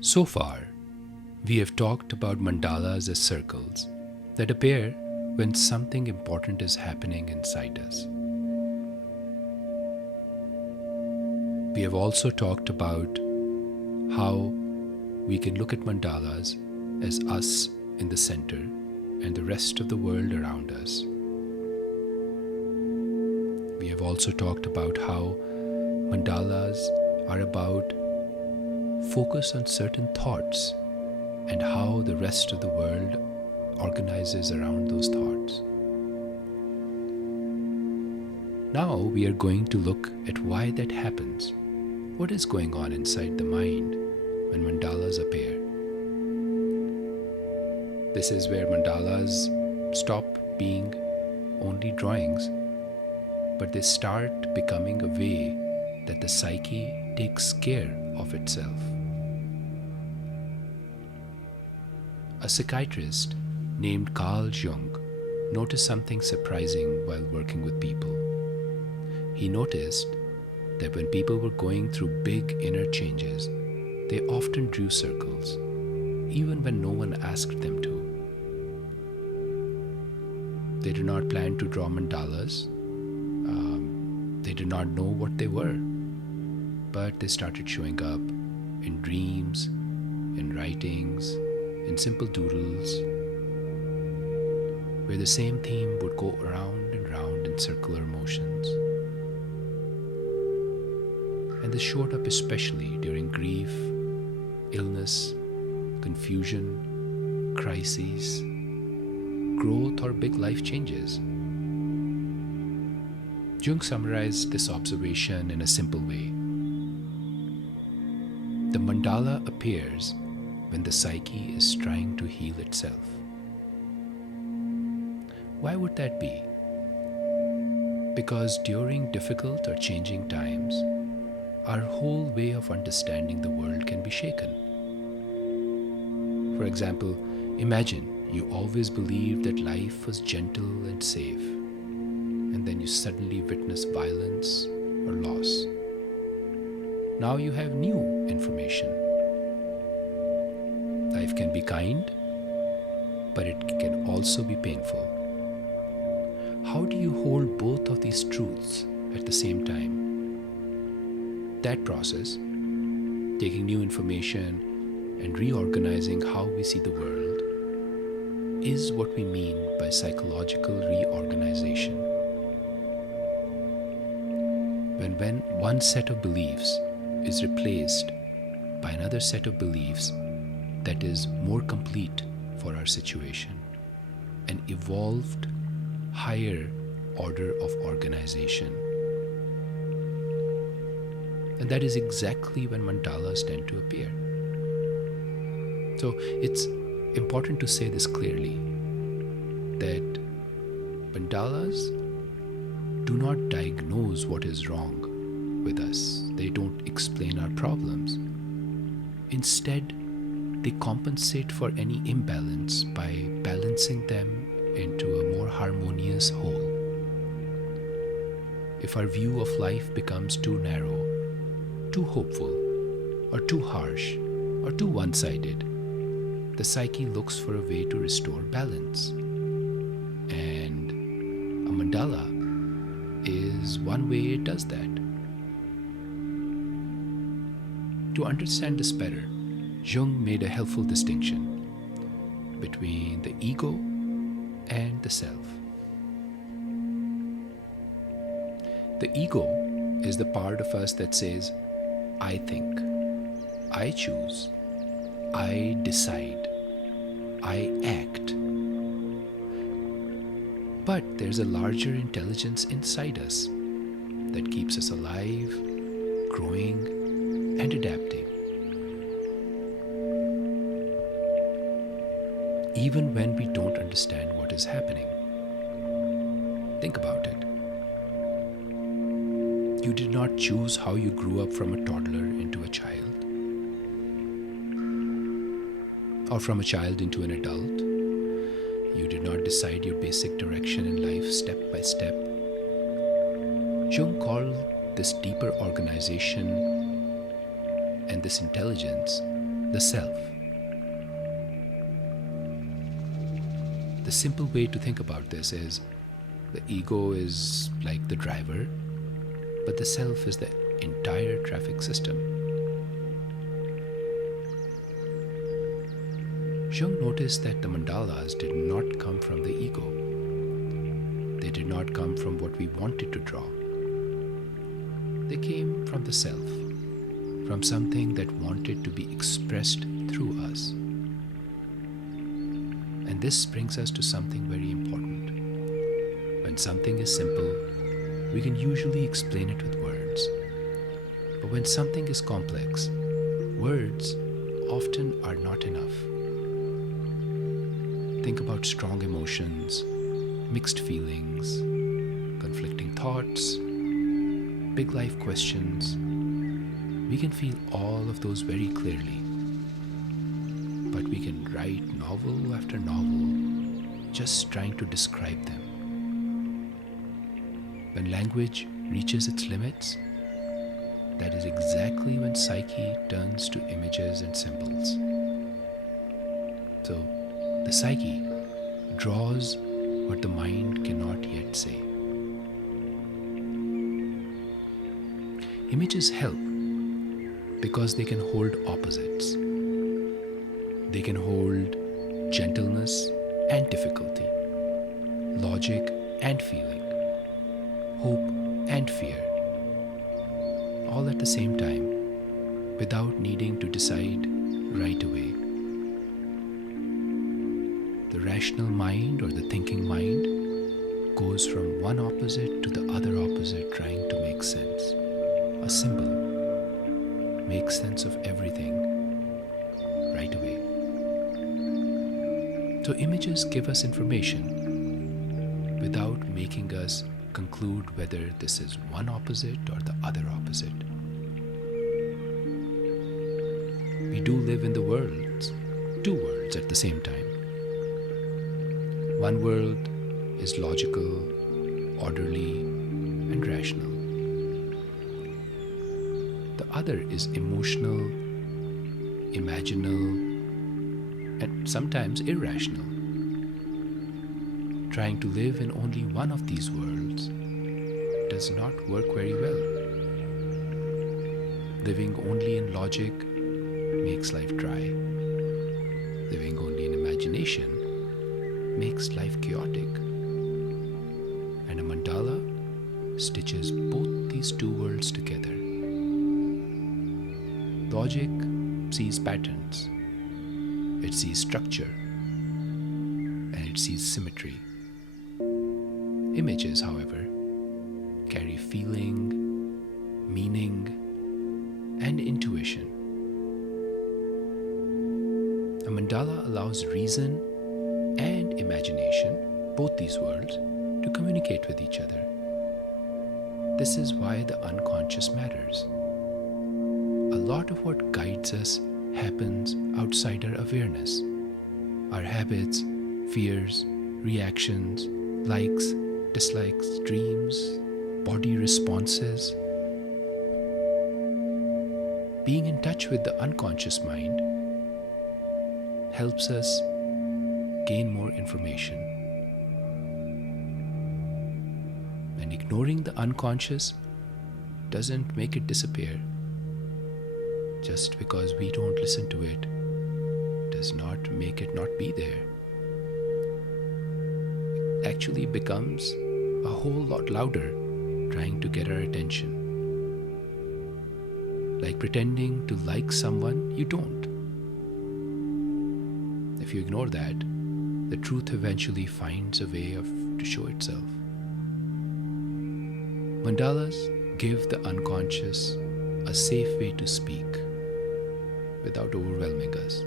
So far, we have talked about mandalas as circles that appear when something important is happening inside us. We have also talked about how we can look at mandalas as us in the center and the rest of the world around us. We have also talked about how mandalas are about focus on certain thoughts and how the rest of the world organizes around those thoughts. Now we are going to look at why that happens. What is going on inside the mind when mandalas appear? This is where mandalas stop being only drawings, but they start becoming a way that the psyche takes care of itself. A psychiatrist named Jung noticed something surprising while working with people. He noticed that when people were going through big inner changes, they often drew circles, even when no one asked them to. They did not plan to draw mandalas. They did not know what they were, but they started showing up in dreams, in writings, in simple doodles, where the same theme would go around and round in circular motions. And this showed up especially during grief, illness, confusion, crises, growth, or big life changes. Jung summarized this observation in a simple way. The mandala appears when the psyche is trying to heal itself. Why would that be? Because during difficult or changing times, our whole way of understanding the world can be shaken. For example, imagine you always believed that life was gentle and safe, and then you suddenly witness violence or loss. Now you have new information. Life can be kind, but it can also be painful. How do you hold both of these truths at the same time? That process, taking new information and reorganizing how we see the world, is what we mean by psychological reorganization. When one set of beliefs is replaced by another set of beliefs that is more complete for our situation, an evolved, higher order of organization. And that is exactly when mandalas tend to appear. So it's important to say this clearly, that mandalas do not diagnose what is wrong with us. They don't explain our problems. Instead, they compensate for any imbalance by balancing them into a more harmonious whole. If our view of life becomes too narrow, too hopeful, or too harsh, or too one-sided, the psyche looks for a way to restore balance. And a mandala is one way it does that. To understand this better, Jung made a helpful distinction between the ego and the self. The ego is the part of us that says, I think, I choose, I decide, I act. But there's a larger intelligence inside us that keeps us alive, growing, and adapting. Even when we don't understand what is happening. Think about it. You did not choose how you grew up from a toddler into a child, or from a child into an adult. You did not decide your basic direction in life step by step. Jung called this deeper organization and this intelligence the self. The simple way to think about this is the ego is like the driver, but the self is the entire traffic system. Jung noticed that the mandalas did not come from the ego. They did not come from what we wanted to draw. They came from the self, from something that wanted to be expressed through us. And this brings us to something very important. When something is simple, we can usually explain it with words. But when something is complex, words often are not enough. Think about strong emotions, mixed feelings, conflicting thoughts, big life questions. We can feel all of those very clearly. But we can write novel after novel just trying to describe them. When language reaches its limits, that is exactly when psyche turns to images and symbols. So, the psyche draws what the mind cannot yet say. Images help because they can hold opposites. They can hold gentleness and difficulty, logic and feeling, hope and fear, all at the same time, without needing to decide right away. The rational mind or the thinking mind goes from one opposite to the other opposite trying to make sense. A symbol makes sense of everything right away. So images give us information without making us conclude whether this is one opposite or the other opposite. We do live in the worlds, two worlds at the same time. One world is logical, orderly, and rational. The other is emotional, imaginal, and sometimes irrational. Trying to live in only one of these worlds does not work very well. Living only in logic makes life dry. Living only in imagination makes life chaotic. And a mandala stitches both these two worlds together. Logic sees patterns, it sees structure, and it sees symmetry. Images, however, carry feeling, meaning, and intuition. A mandala allows reason and imagination, both these worlds, to communicate with each other. This is why the unconscious matters. A lot of what guides us happens outside our awareness. Our habits, fears, reactions, likes, dislikes, dreams, body responses. Being in touch with the unconscious mind helps us gain more information. And ignoring the unconscious doesn't make it disappear. Just because we don't listen to it does not make it not be there. It actually becomes a whole lot louder, trying to get our attention. Like pretending to like someone you don't. If you ignore that, the truth eventually finds a way to show itself. Mandalas give the unconscious a safe way to speak without overwhelming us.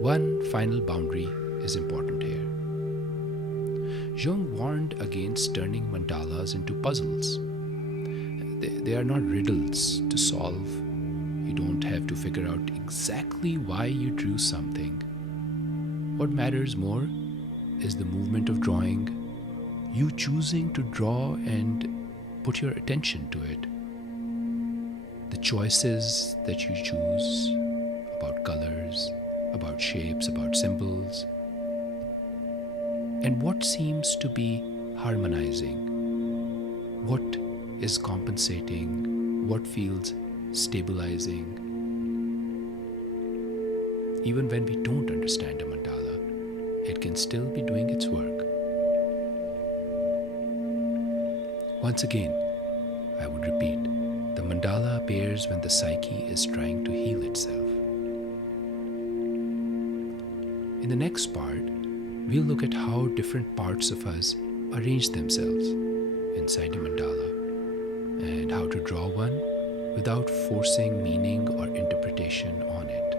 One final boundary is important here. Jung warned against turning mandalas into puzzles. They are not riddles to solve. You don't have to figure out exactly why you drew something. What matters more is the movement of drawing, you choosing to draw and put your attention to it. the choices that you choose about colors, about shapes, about symbols, and what seems to be harmonizing, what is compensating, what feels stabilizing. Even when we don't understand a mandala, it can still be doing its work. Once again, I would repeat, the mandala appears when the psyche is trying to heal itself. In the next part, we'll look at how different parts of us arrange themselves inside a mandala and how to draw one without forcing meaning or interpretation on it.